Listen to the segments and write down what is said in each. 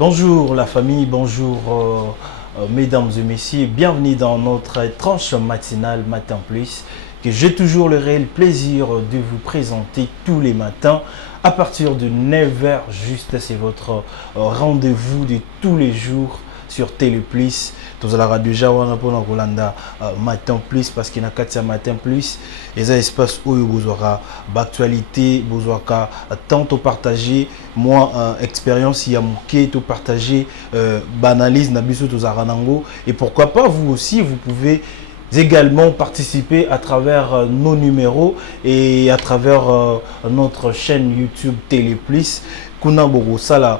Bonjour la famille, bonjour mesdames et messieurs, bienvenue dans notre tranche matinale Matin Plus que j'ai toujours le réel plaisir de vous présenter tous les matins à partir de 9h juste, c'est votre rendez-vous de tous les jours sur Télé Plus. Tous la radio Jawana pour la Rolanda Matin Plus parce qu'il y a 4 Matin Plus et ça espace où vous aurez d'actualité, vous aurez tant au partager, moi expérience il y a mon qui tout partager, banalise nabiso tous aranango et pourquoi pas vous aussi vous pouvez également participer à travers nos numéros et à travers notre chaîne YouTube Télé Plus. Kuna Bogo Sala,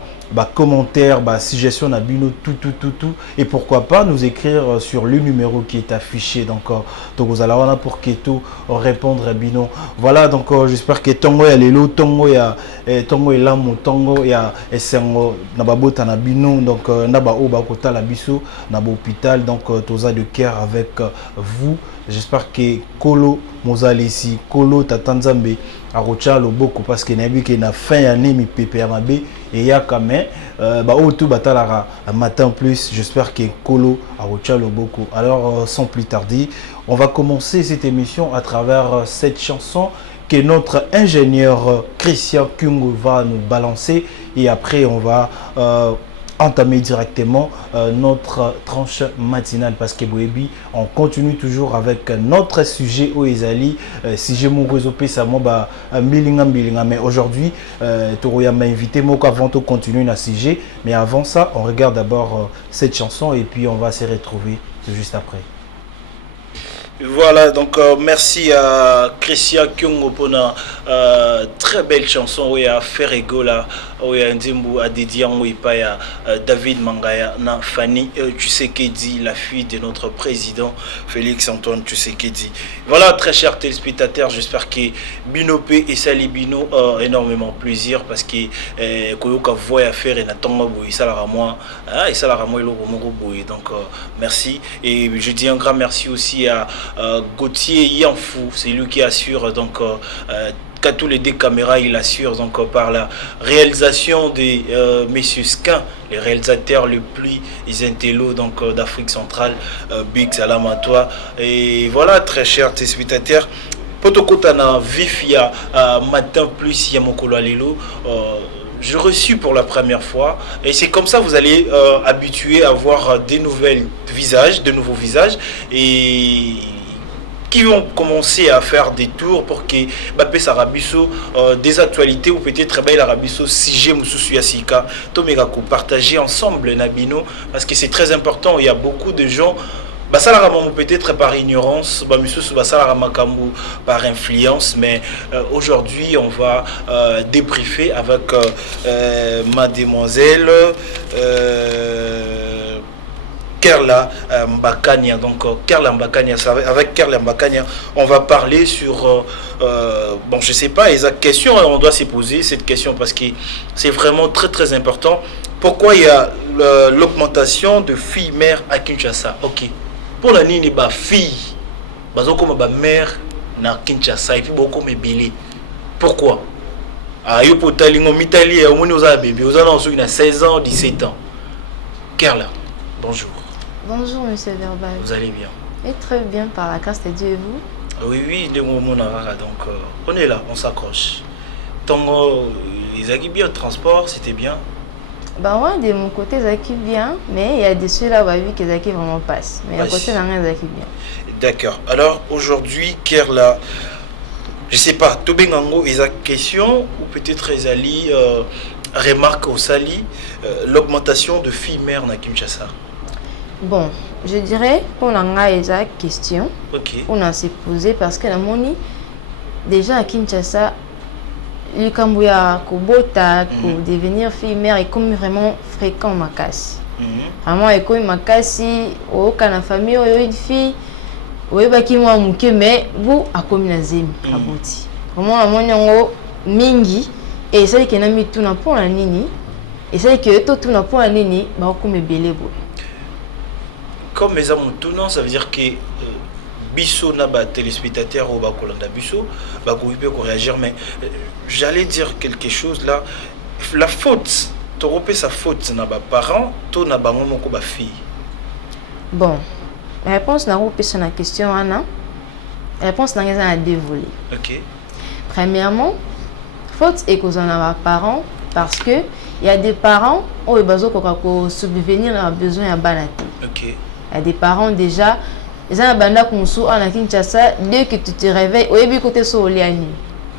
commentaire, suggestion Nabino, tout. Et pourquoi pas nous écrire sur le numéro qui est affiché. Donc, vous allez là pour Keto répondre à Bino. Voilà, donc j'espère que Tongo ya Lelo, Tongo ya Lamo, Tongo ya Essengo, Nababota Nabino, donc Naba Oba Kota Labiso, Naba Hôpital, donc Toza de cœur avec vous. J'espère que Kolo Mozalesi, Kolo Tatanzambe, Arocha Loboko, parce qu'il y a vu qu'il y a fin d'année, mi pépé Amabe, et il y a quand même, tout Batalara, Matin Plus, j'espère que Kolo Arocha Loboko. Alors, sans plus tarder, on va commencer cette émission à travers cette chanson que notre ingénieur Christian Kungo va nous balancer, et après, on va entamer directement notre tranche matinale parce que Boebi, on continue toujours avec notre sujet au Ezali, sujet mon réseau ça moi bilinga mais aujourd'hui tu m'a invité moi avant de continuer le sujet, mais avant ça on regarde d'abord cette chanson et puis on va se retrouver juste après. Voilà, donc merci à Christian Kyongo pour une très belle chanson où il y a Ferregola, où il y a Ndimbu Adedian, où il y a David Mangaya, Fanny Tshisekedi, la fille de notre président Félix Antoine Tshisekedi. Voilà, très chers téléspectateurs, j'espère que Binopé et Sali Bino énormément plaisir parce que Koyoka voit à faire et n'attend pas ça la moi et ça la moi donc merci et je dis un grand merci aussi à Gauthier Yanfou, c'est lui qui assure donc qu'à tous les deux caméras il assure donc par la réalisation des messieurs Skin, les réalisateurs les plus intello donc d'Afrique centrale, Big salam à toi et voilà très chers téléspectateurs. Potokotana vif ya Matin Plus ya Mokolo Alelo. Je reçu pour la première fois et c'est comme ça vous allez habituer à voir des nouveaux visages et qui vont commencer à faire des tours pour que Mbappé Sarabiso des actualités ou peut-être Bail Arabiso Sige Moussou Yasika Tomega ko partager ensemble Nabino parce que c'est très important, il y a beaucoup de gens ça peut-être par ignorance, par influence, mais aujourd'hui on va débriefer avec mademoiselle Kerla Mbakania. Donc Kerla Mbakania, avec Kerla Mbakania, on va parler sur je sais pas, exact question, on doit se poser cette question parce que c'est vraiment très important. Pourquoi il y a l'augmentation de filles mères à Kinshasa? OK. Pour la nini ba fille bazoko ba mère na Kinshasa et puis beaucoup me belé. Pourquoi? Yo potalingo mitali au moni oza bébé oza na so 16 ans 17 ans. Kerla, bonjour. Bonjour monsieur Verbal. Vous allez bien? Et très bien par la grâce de Dieu et vous? Oui, de mon arara donc on est là, on s'accroche. Tango les acquis bien transport, c'était bien. Ouais, de mon côté, ça qui bien, mais il y a des ceux-là où on a vu que ça qui vraiment passe. Mais à côté, ça n'a qui bien. D'accord. Alors aujourd'hui, Kerla, je sais pas, tout bien en ils ont question ou peut-être ils allaient remarque au Sali l'augmentation de filles mères à Kinshasa. Bon, je dirais qu'on a une question. OK. On a se posé parce que la monnaie déjà à Kinshasa le Kambouya, Kobota, devenir fille mère est comme vraiment fréquent ma casse. Vraiment, et comme ma casse, au Kana famille, une fille, oui, qui m'a manqué, mais vous, à comme la zim, à bouti. Vraiment, la monnaie, mingi, et ça, qui n'a mis tout n'a pas la nini, et ça, que tout n'a pas la nini, bah, comme belé, comme mes amis, tout non, ça veut dire que biso na ba téléspectateur ou ba kolanda biso ba ko peut réagir mais j'allais dire quelque chose là, la faute tu sa faute na ba parents to na bango moko ba fille? Bon, la réponse na repesa na question ana. La réponse na ngeza na dévolé. OK. Premièrement, faute est cause na ba parents parce que il y a des parents où bazo ko subvenir à besoin ya banati. OK. Il y a des parents déjà ils ont banda konsu ana Kinshasa dès que tu te réveilles au yebi côté so oliani.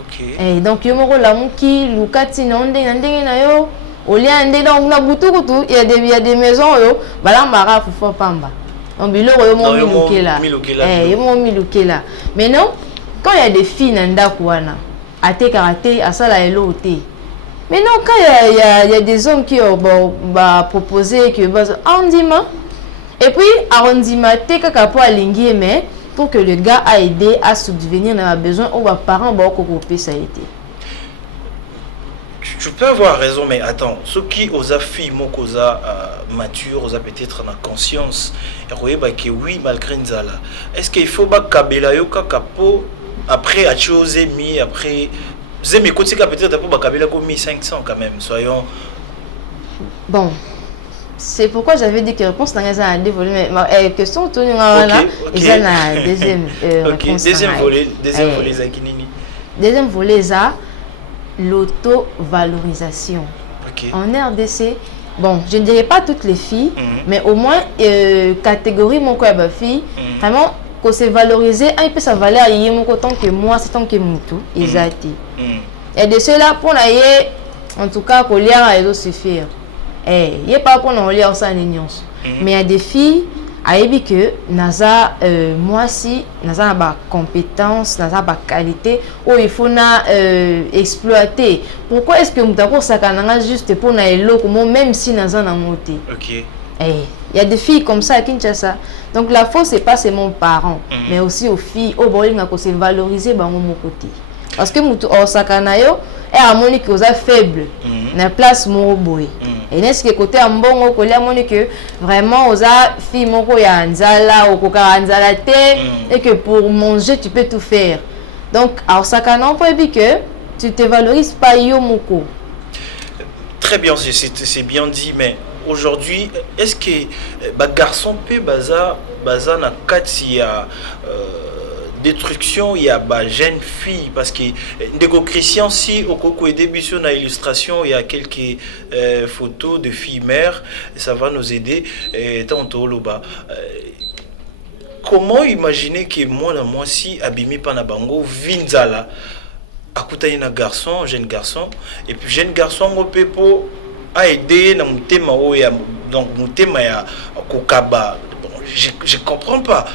OK. Et donc yo moko la muki lukati na ndenge na yo oliande donc na butukutu il y a des maisons yo balambara fufa pamba. On biloko yo mo milukela. Yo mo milukela. Mais non, quand il y a des filles nanda kwana, ate karaté asala elote. Mais non, quand il y a des hommes qui ont proposé que arrondiment, et puis arrondiment, pour aligner, mais pour que le gars a aidé à subvenir dans le besoin, ou parents ça a été. Tu peux avoir raison, mais attends, ceux qui ont filles, mature, ont peut-être la conscience, et oui, malgré Nzala, est-ce qu'il faut que Kabela Yoka Kapo, après, à chose mis, après. Zemi Kotika peut-être pour Bakabila comme 1500 quand même, soyons. Bon, c'est pourquoi j'avais dit que réponse dans un dévolé, mais question tournée là, ils ont la deuxième réponse. Deuxième volet, Zakinini. Deuxième volet, ça, l'auto-valorisation. En RDC, bon, je ne dirais pas toutes les filles, mais au moins catégorie mon quoi fille, vraiment. Qu'on se valoriser, un peu sa valeur, il y a autant que moi, c'est tant que Moutou, exact. Et de cela, pour la en tout cas, qu'on lire à les suffire. Il n'y a pas pour nous lire ça, mais il y a des filles, à que Naza, moi si, Naza a des compétences, Naza a des qualités, où il faut exploiter. Pourquoi est-ce que nous avons ça juste pour nous même si Naza n'a monté? Ok. Il y a des filles comme ça à Kinshasa. Donc la faute, c'est pas seulement aux parents, mais aussi aux filles. Au bon, il faut se valoriser dans mon côté. Parce que Moutou Osakanayo est harmonie qui est faible. Na place Moroboy. Et n'est-ce que côté Ambongo, côté harmonie que vraiment aux filles moko ya nzala ou kokara nzala te et que pour manger tu peux tout faire. Donc à Osakana on peut dire que tu te valorises pas yo moko. Très bien, c'est bien dit, mais aujourd'hui, est-ce que les garçons peuvent baza na kati ya destruction, il y a des jeunes filles parce que Ndego Christian si au coco et début sur la illustration il y a quelques photos de filles mères, ça va nous aider tantôt là-bas. Comment imaginer que moi si abîmé par na bango vinzala akuta na garçon, jeune garçon et puis jeune garçon mo pepo a aidé na mutema oya donc mutema ya kokaba. Je comprends pas.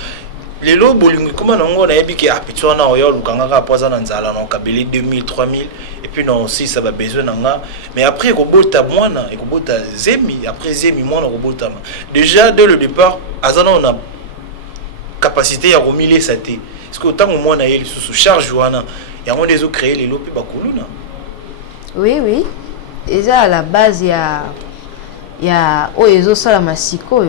Les lots bolingo comment on a ébiqué à Pitsona ou yol kangaka poza na nzala na kabeli 2000 3000 et puis non aussi ça va besoin nanga mais après robota mwana et robota zemi après zemi mwana robota déjà dès le départ azana on a capacité à remuer sa tête parce que autant au moins na yeli sous charge wana et on des créer les lots puis bakuluna. Oui déjà à la base il y a oezo sala masiko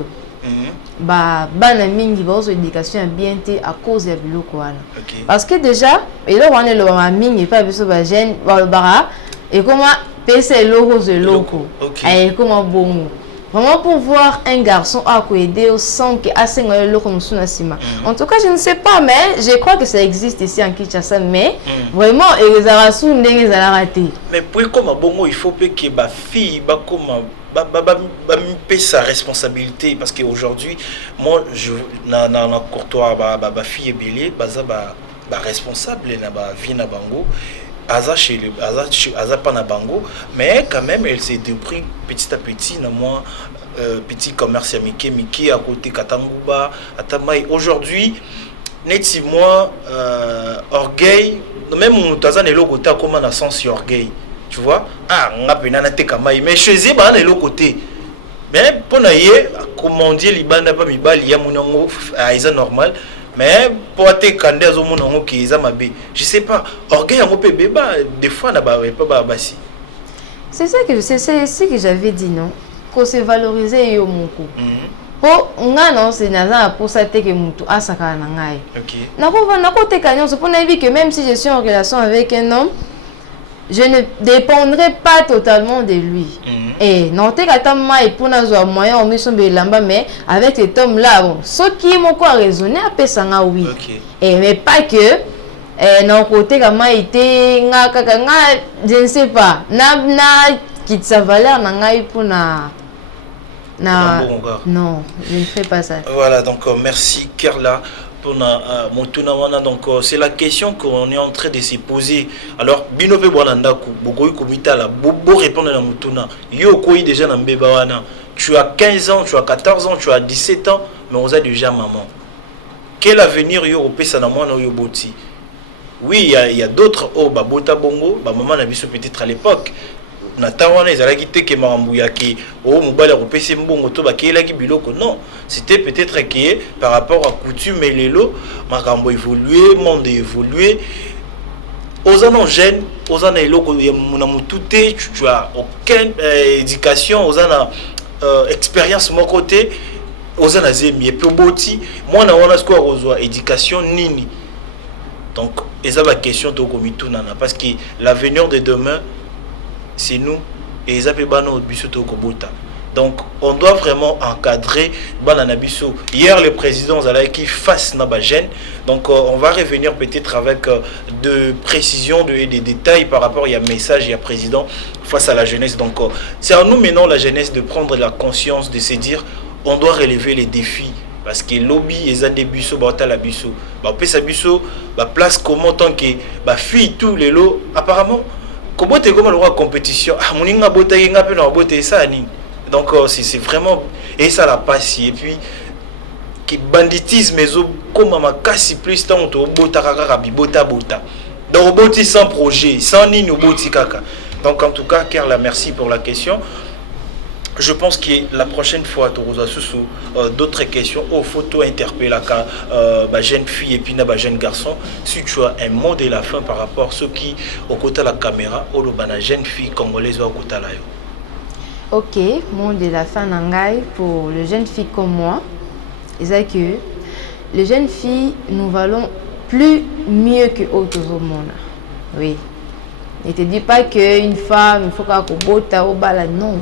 bana mingi bazo éducation bien té à cause ya biloko wana parce que déjà et là on est le ba mingi pas biso ba jeune bara et comment pese loko de loko et comment bon vraiment pour voir un garçon à aider au sang que assez loko musuna sima en tout cas je ne sais pas mais je crois que ça existe ici en Kinshasa mais vraiment et les arasu ndenge za raté mais pour comme bongo il faut que ba fille ba comme sa responsabilité parce qu'aujourd'hui moi je na courtois ba fille belé baza ba responsable na ba vie na bango aza chez le aza pas na bango mais quand même elle s'est dépris petit à petit na moi petit commerce à Miki à côté Katanguba atamai aujourd'hui neti moi orgueil même mon taza ne logo ta comment na sens orgueil. Tu vois, mais chez eux, bah, l'autre côté. Mais pour naïe, comment dire, l'ibanda pas mi bali ya monongo, c'est normal. Mais pour te candidat au monongo qui est amabé, je sais pas. Orgueil en OPB, bah, des fois n'a pas bassi. C'est ça que c'est ce que j'avais dit non. Qu'on se valoriser yo moko. Pour nga non c'est naza pour ça que mutu asaka na ngai. OK. Na ko te kanyo, c'est pour naïe que même si je suis en relation avec un homme je ne dépendrai pas totalement de lui. Et non, tu es pour nous moyen on met lamba, mais avec cet homme là, bon, ce qui est mon quoi raisonner à pesanga oui. Et mais pas que non côté comme été je ne sais pas na qui sa valeur n'a pour na non, je ne fais pas ça. Voilà, donc merci Kerla. Donc c'est la question qu'on est en train de se poser. Alors binope bonanda ku bogoy komitala bobo répondre na mutuna yo koyi déjà na mbeba wana, tu as 15 ans, tu as 14 ans, tu as 17 ans, mais on a déjà maman. Quel avenir yo opesa na mwana yo boti? Oui, il y a d'autres babota bongo ba maman na biso peut-être à l'époque na tawana ezalaki te ke makambo ya ke mobali akopesa mbongo to bakelaki biloko. Non, c'était peut-être que par rapport à coutume et lelo makambo évolué, monde évolué, ozana jeune, ozana eloko na mutute, tu as aucune éducation, ozana expérience mon côté, ozana zemi et puis boti moi na wana sko ozwa éducation nini. Donc eza ba question to komituna parce que l'avenir de demain c'est nous et ils appellent bano biso to kobota. Donc on doit vraiment encadrer banana biso. Hier le président Zalaï qui face na ba jeune. Donc on va revenir peut-être avec de précisions, des détails par rapport à message il y a président face à la jeunesse. Donc c'est à nous maintenant la jeunesse de prendre la conscience de se dire on doit relever les défis. Parce que lobby et des biso la biso ba pesa biso ba place comment tant que ba fille tous les lots apparemment comment tu comme la compétition ah moninga bota yenga pe na bota ça ni. Donc c'est vraiment et ça la passe et puis qui banditisme ezo comme ma kasi plus tant to bota kaka bibota bota donc boti sans projet sans ni no boti kaka. Donc en tout cas Kerla, merci pour la question. Je pense que la prochaine fois, tu auras d'autres questions aux photos interpeller la jeune fille et puis la jeune garçon. Si tu as un mot de la fin par rapport à ceux qui, au côté de la caméra, ou la jeune fille congolaise au côté de la. Ok, mot de la fin nangai pour les jeunes filles comme moi. C'est que les jeunes filles, nous valons plus mieux que autres au monde. Oui. Ne te dis pas qu'une femme, il faut qu'elle bota au bala, non.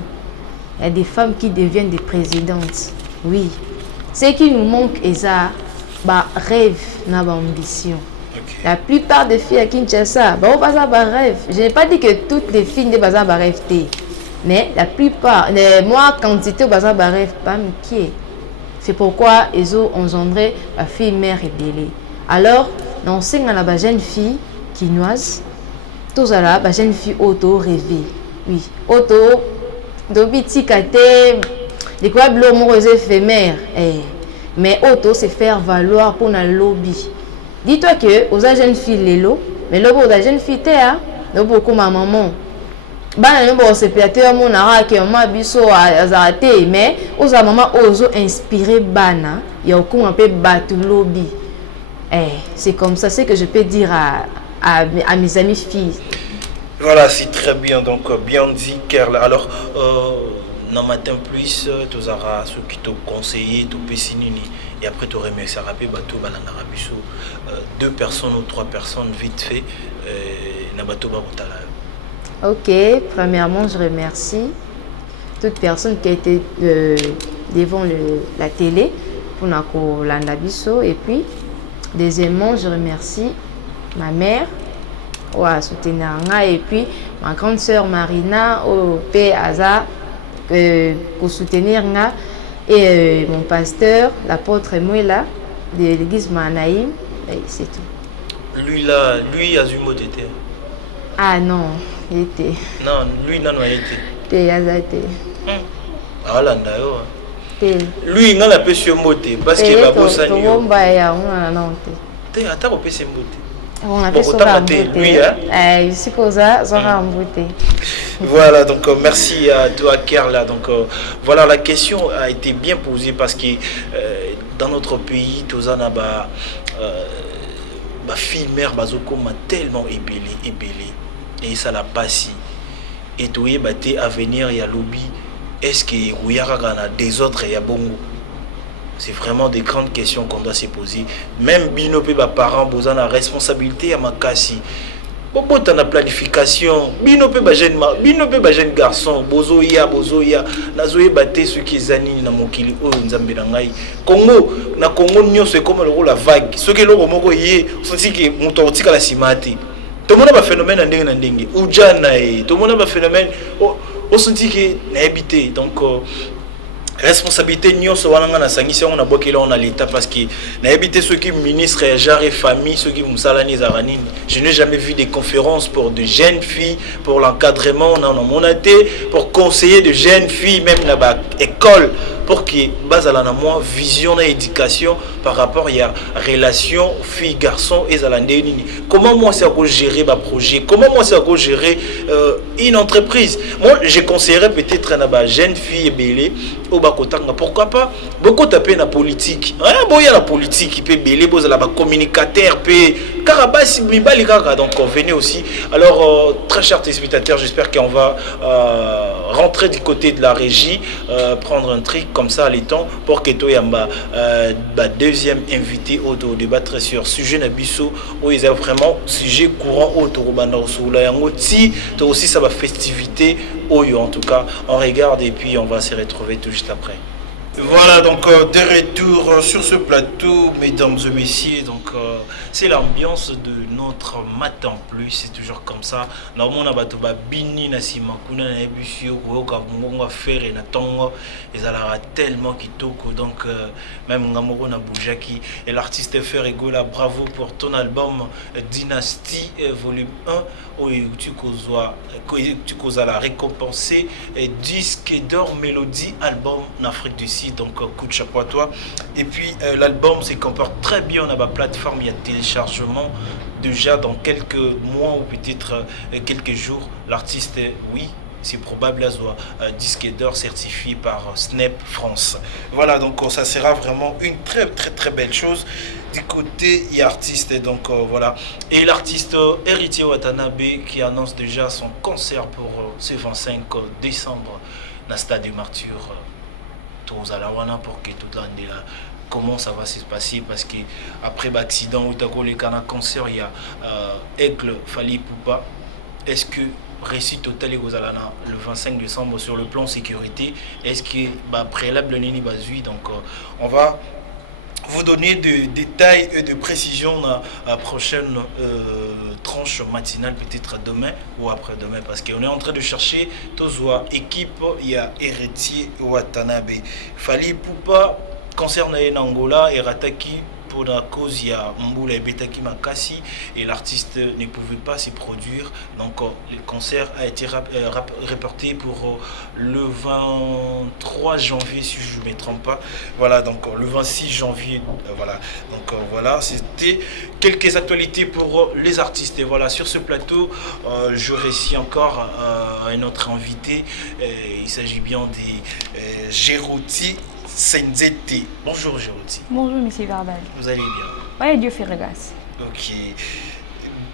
Il y a des femmes qui deviennent des présidentes. Oui. Ce qui nous manque, c'est ça, rêve, ambition. Okay. La plupart des filles à Kinshasa, rêve. Je n'ai pas dit que toutes les filles ne sont pas rêve. Mais la plupart, moi, quantité de rêve, pas qui. C'est pourquoi ils ont engendré la fille mère et bébé. Alors, on sait que la jeune fille quinoise, tout ça là, la jeune fille auto-rêvée. Oui, auto des quoi blomos éphémères mais auto c'est faire valoir pour un lobby. Dis-toi que aux jeunes filles les lots mais le beau jeune fille le beaucoup ma maman c'est peut-être mon ara que ma biso azarate mais aux maman oso inspirer bana il y a un peu battu lobby c'est comme ça c'est que je peux dire à mes amies filles. Voilà, c'est très bien, donc bien dit, Kerla. Alors, dans Matin Plus, tu auras ceux qui t'ont conseillé, tu pessinini, et après tu remercies rapide, bateau balangarabiso, 2 personnes ou 3 personnes vite fait, na bateau barotala. Ok, premièrement, je remercie toute personne qui a été devant la télé pour l'andabiso, et puis, deuxièmement, je remercie ma mère. Soutenir et puis ma grande sœur Marina au P.A.Z.A. pour soutenir et mon pasteur l'apôtre Mouela de l'église Manaïm et c'est tout. Lui Azumo était. Ah non, il était. Non, lui non il était. P.A.Z.A. était. Ah là ndayo. Lui il n'a pas pu monter parce qu'il va bosser. Non, non. T'es attends au PC monter. On a fait ça lui, hein? Je suppose ça sera embouté. Voilà, donc merci à toi Kerla. Donc voilà, la question a été bien posée parce que dans notre pays, Tozana fille mère bazoko m'a tellement ébélé et ça l'a passé. Et tout est batté à venir il y a lobby. Est-ce que Rouyara a des autres et y a bongo? C'est vraiment des grandes questions qu'on doit se poser. Même Binopé, parents, besoin la responsabilité à ma cassi. bobota na planification bino pe ba jeune garçon bozoya nazoye baté ce qui ezani na mokili oyo nzambe na ngai Congo nyonso comme le la vague ce que loko moko yé senti que moto otika la simate tout le monde a un phénomène en ndenge ujana tout le monde a un phénomène on senti que na habité donc responsabilité nyonso wana na sangisi on a bokela on a l'état parce que na habité ceux qui ministre et gère famille ceux qui musalani zaranini je n'ai jamais vu des conférences pour de jeunes filles pour l'encadrement on a monaté pour conseiller de jeunes filles même na ba école pour que bazala na moi vision et éducation par rapport à relation fille garçon et zalandeni comment moi c'est à gérer ma projet comment moi c'est à gérer une entreprise moi je conseillerais peut-être na ba jeune fille belé au bakotanga pourquoi pas beaucoup taper na politique hein boya la politique peut belé bozala ba communicateur peut karabasi mibali kaka donc venez aussi alors très chers téléspectateurs j'espère qu'on va rentrer du côté de la régie prendre un trick comme ça les temps pour que toi yamba deuxième invité au débattre sur sujet nabiso où ils ont vraiment sujet courant autour banda osula yango ti to aussi ça va festivité oyo en tout cas on regarde et puis on va se retrouver tout juste après. Voilà donc de retour sur ce plateau mesdames et messieurs donc c'est l'ambiance de notre matin plus c'est toujours comme ça normalement on a bato ba bini na simakuna na ebusio ko ka ngonga faire na tongo ezala tellement kitoko donc même ngamoko na boujaki et l'artiste Fer Egola bravo pour ton album Dynastie volume 1 où tu causes la récompenser disque d'or mélodie album en Afrique du Sud donc coup de chapeau à toi et puis l'album se comporte très bien on a ma plateforme il y a téléchargement déjà dans quelques mois ou peut-être quelques jours l'artiste oui c'est probable à soit disque d'or certifié par Snap France. Voilà donc ça sera vraiment une très belle chose du côté et artiste donc voilà et l'artiste Héritier Watanabe qui annonce déjà son concert pour ce 25 décembre dans Stade des Martyrs tous à la wana pour que toute l'année là comment ça va se passer parce que après l'accident où tu as les concert il y a Aigle Fali Poupa est-ce que récit total et Gozalana le 25 décembre sur le plan sécurité est-ce que préalable nini bazui donc on va vous donner de détails et de précisions dans la prochaine tranche matinale peut-être demain ou après-demain parce qu'on est en train de chercher tous équipe il y a Héritier Watanabe Fali Poupa concerne Angola et Rataki pour la cause il y a Mboula et Betaki Makasi et l'artiste ne pouvait pas s'y produire donc le concert a été reporté pour le 23 janvier si je ne me trompe pas voilà donc le 26 janvier voilà donc voilà c'était quelques actualités pour les artistes et voilà sur ce plateau je récite encore un autre invité il s'agit bien des Gérouti Senzete. Bonjour Gérouti. Bonjour Monsieur Verbal. Vous allez bien? Oui, Dieu fait grâce. Ok.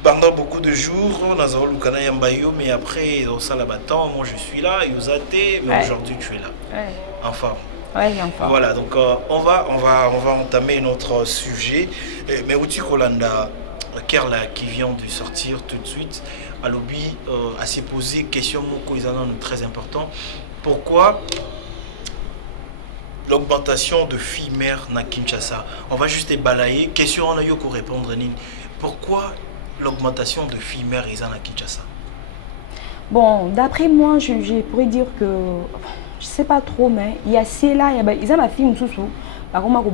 Pendant beaucoup de jours, on a Zoro Lukana Yambayo, mais après, au Salabaton, moi je suis là, Yuzate, mais aujourd'hui tu es là. Ouais. Enfin. Oui, enfin. Voilà, donc on va entamer notre sujet. Mais Uti Kolanda, Kerla qui vient de sortir tout de suite, à lobby, à se poser question très important. Pourquoi l'augmentation de filles mères na Kinshasa? On va juste balayer. Question on a eu pour répondre. Pourquoi l'augmentation de filles mères est à Kinshasa? Bon, d'après moi, je pourrais dire que je sais pas trop, mais il y a celle-là, il y a ma fille Moussou, par contre,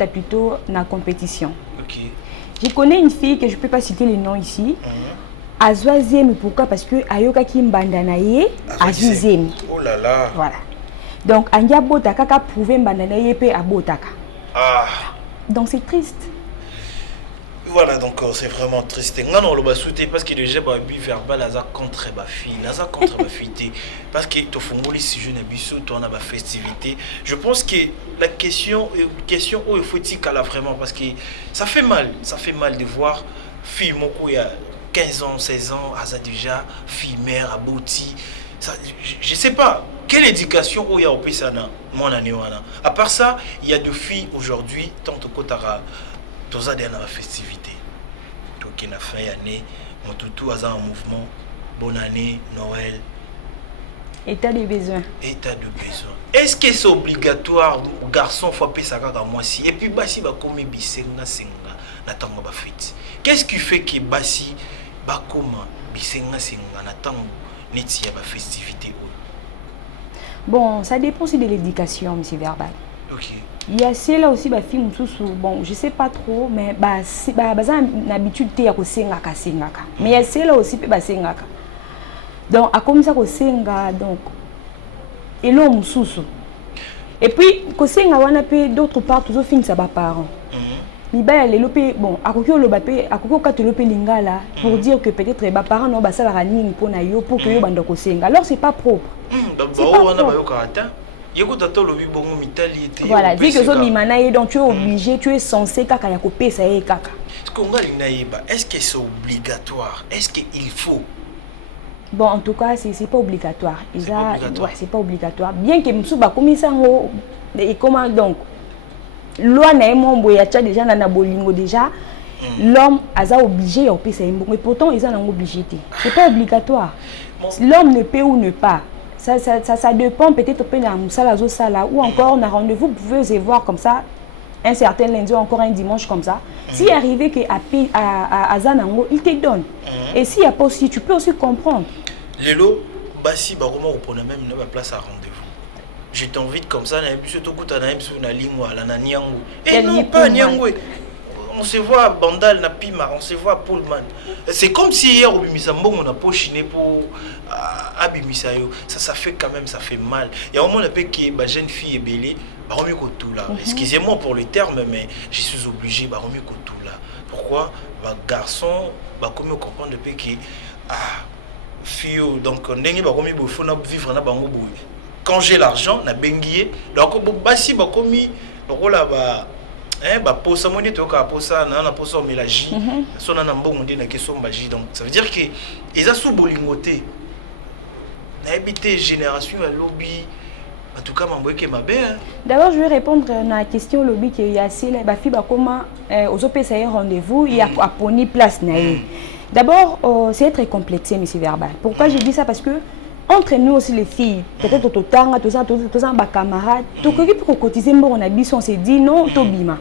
je plutôt dans la compétition. Ok. Je connais une fille que je peux pas citer le nom ici. À Zoazem, pourquoi? Parce que Ayoka Kimbandanaye, à Zoazem. Oh là là. Voilà. Donc, Anya Botaka a prouvé Mbandanaye à Botaka. Ah. Donc, c'est triste. Voilà, donc c'est vraiment triste. Non, le basouté parce que déjà, bi verbal, laza contre ma fille, laza contre ma fille. Parce que tu fais les sujets n'abissou, tu en as ma festivité. Je pense que la question où il faut dire qu'elle a vraiment parce que ça fait mal de voir fille moko il y a 15 ans, 16 ans, asa déjà fille mère abouti. Je sais pas quelle éducation il y a au pays sana mon année à part ça il y a deux filles aujourd'hui tant que Kotara tous a dans la festivité donc il a fait année Motutu aza en mouvement. Bonne année, Noël. État de besoin. État de besoin. Est-ce que c'est obligatoire garçon faut appeler ça comme moi si et puis basi ba komi bisenga senga na tango ba fête. Qu'est-ce qui fait que basi ba koma bisenga senga na tango neti ya ba festivité? Bon, ça dépend aussi de l'éducation, monsieur Verbal. OK. Il y a celle-là aussi, bah, film bon, je sais pas trop, mais bah, une habitude à sengaka. Mais il y a celle-là aussi, bah, sengaka. Donc, à comme ça, senga, donc, et l'homme sous. Et puis, quand senga, on a fait d'autres parts, toujours fin ça, bah, parents. Mais bah, les lopé, bon, à quoi le bapé, à quoi quand le lopé lingala, pour dire que peut-être les parents n'ont pas ça la running pour naïo, pour que yo bande ko senga. Alors, c'est pas propre. Voilà, dis que donc tu es obligé, tu es censé kaka ya kopé ça et kaka. Est-ce que c'est obligatoire? Est-ce qu'il faut? Bon, en tout cas, c'est pas obligatoire. Ouais, c'est pas obligatoire. Bien que Moussouba comme ça et comment donc loi na mon boyacha déjà na bolingo déjà l'homme a obligé à payer ça mais pourtant ils en ont obligé. C'est pas obligatoire. L'homme ne peut ou ne pas. Ça dépend peut-être ou encore on a rendez-vous, vous pouvez se voir comme ça un certain lundi ou encore un dimanche comme ça. S'il est arrivé qu'à Zanango, il te donne. Et s'il n'y a pas aussi, tu peux aussi comprendre. Lélo, Bassi, vous prenez même une place à rendez-vous. Je t'invite comme ça, et non, pas Nyangwe. On se voit à Bandal, na Pima, on se voit à Pullman. C'est comme si hier, on a pas chiné pour Abimisayo. Ça fait quand même, ça fait mal. Il y a un moment que la jeune fille est belle, excusez-moi pour le terme, mais je suis obligé, pourquoi les garçons, comme on comprend depuis que fille, donc vivre na quand j'ai l'argent, na bengié, donc basi bakomi là posa moni to ka posa na posa o melaji so na mbongo ndi na keso mbaji. Donc ça veut dire que eza sous bolingoté na habité génération à lobby en tout cas mamboke mabe. D'abord je vais répondre à la question lobby que y a si la fille ba comment aux OPC rendez-vous il y a poni place na. D'abord c'est très complexé monsieur Verbal. Pourquoi je dis ça? Parce que entre nous aussi les filles, peut-être au temps, tous un camarades, tout ce qui peut cotiser, on a dit, on s'est dit non, Tobima.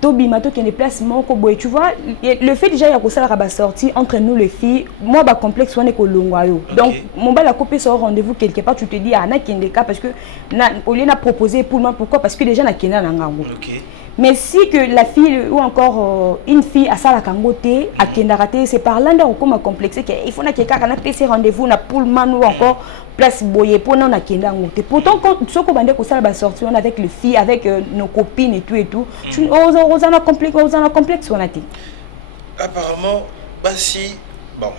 Tobima, tout qui est déplacement, tu vois, le fait déjà, il y a ça la sortie entre nous les filles, moi, bah complexe, on est colongayo. Donc, mon bas la copie sur rendez-vous quelque part, tu te dis, ah, n'a qu'un des cas parce que, au lieu de proposer pour moi, pourquoi? Parce que déjà, n'a qu'un n'angango. Mais si que la fille ou encore une fille à ça la kangoté à Kendaraté, c'est par là qu'on m'a complexé qu'il faut que quelqu'un ait fait rendez-vous na Pullman ou encore place Boye pour nous na Kendangoté. Pourtant quand ce qu'on bandé que ça va sortir avec les filles, avec nos copines et tout, on a complexe on a dit. Apparemment, Bassi, bon.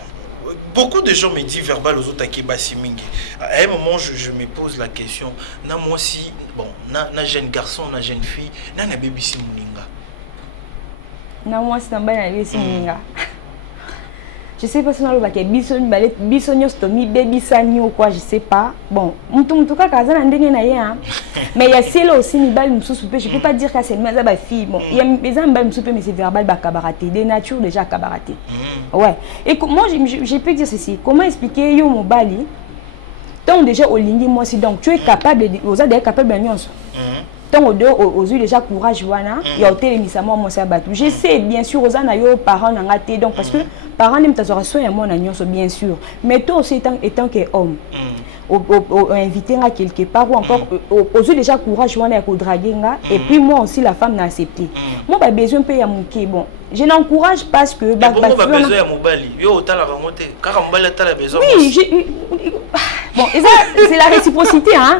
Beaucoup de gens me disent verbal aux autres qui Bassi Mingi. À un moment, je me pose la question. Na moi aussi, bon, na jeune garçon, na jeune fille, na bébé si muninga. Na moi c'est un bain si muninga. Je sais pas si on a bisognostomi, baby sani ou quoi, je sais pas. Bon, en tout cas, mais il y a celle aussi, je peux pas dire que c'est ma fille. Bon, il y a des gens mais c'est verbal, des natures déjà cabareté. Ouais. Et moi, je peux dire ceci. Comment expliquer yo mon bali? Donc déjà au ligne moi si donc tu es capable de, vous êtes capable de nyonso. Tant aux yeux déjà courage wana il y a hôtel émissamment moi ça battu. Je sais bien sûr aux ana yo parents n'a raté donc parce que parents n'aiment ta soin à moi nyonso bien sûr. Mais toi aussi étant que homme invité à quelque part ou encore aux yeux déjà courage wana ko draguer et puis moi aussi la femme n'a accepté. Moi pas besoin payer à mon bon. Je n'encourage pas parce que pas besoin à mobali. Yo ta la remonter. Car mobali ta la besoin. Oui, bon, c'est la réciprocité, hein.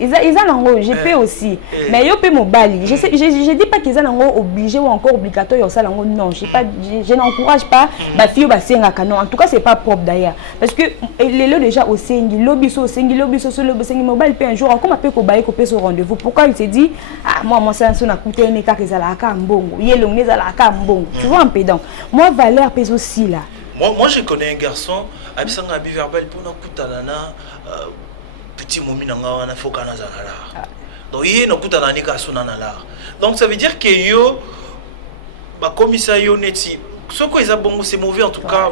Ils ont je peux aussi. Mais yo peux mobali. Je dis pas qu'ils sont obligés ou encore obligatoire ça non, je n'encourage pas ma fille ba senga non. En tout cas, c'est pas propre d'ailleurs parce que les lots déjà au sengi, lobby so mobile peut un jour encore m'a peut ko bailler ko peut au rendez-vous. Pourquoi il se dit ah moi ça na coûté ne ka kezala ka mbongo. Yelo ngezala ka mbongo. Tu vois un peu donc. Moi valeur pèse aussi là. Moi je connais un garçon abisanga biverbal pour na kutalana petit momi nanga wana fokana zanala. Donc il na kutalana ni ka sonana là. Donc ça veut dire que yo ba commissaire yo neti ce que bon, c'est mauvais en tout cas,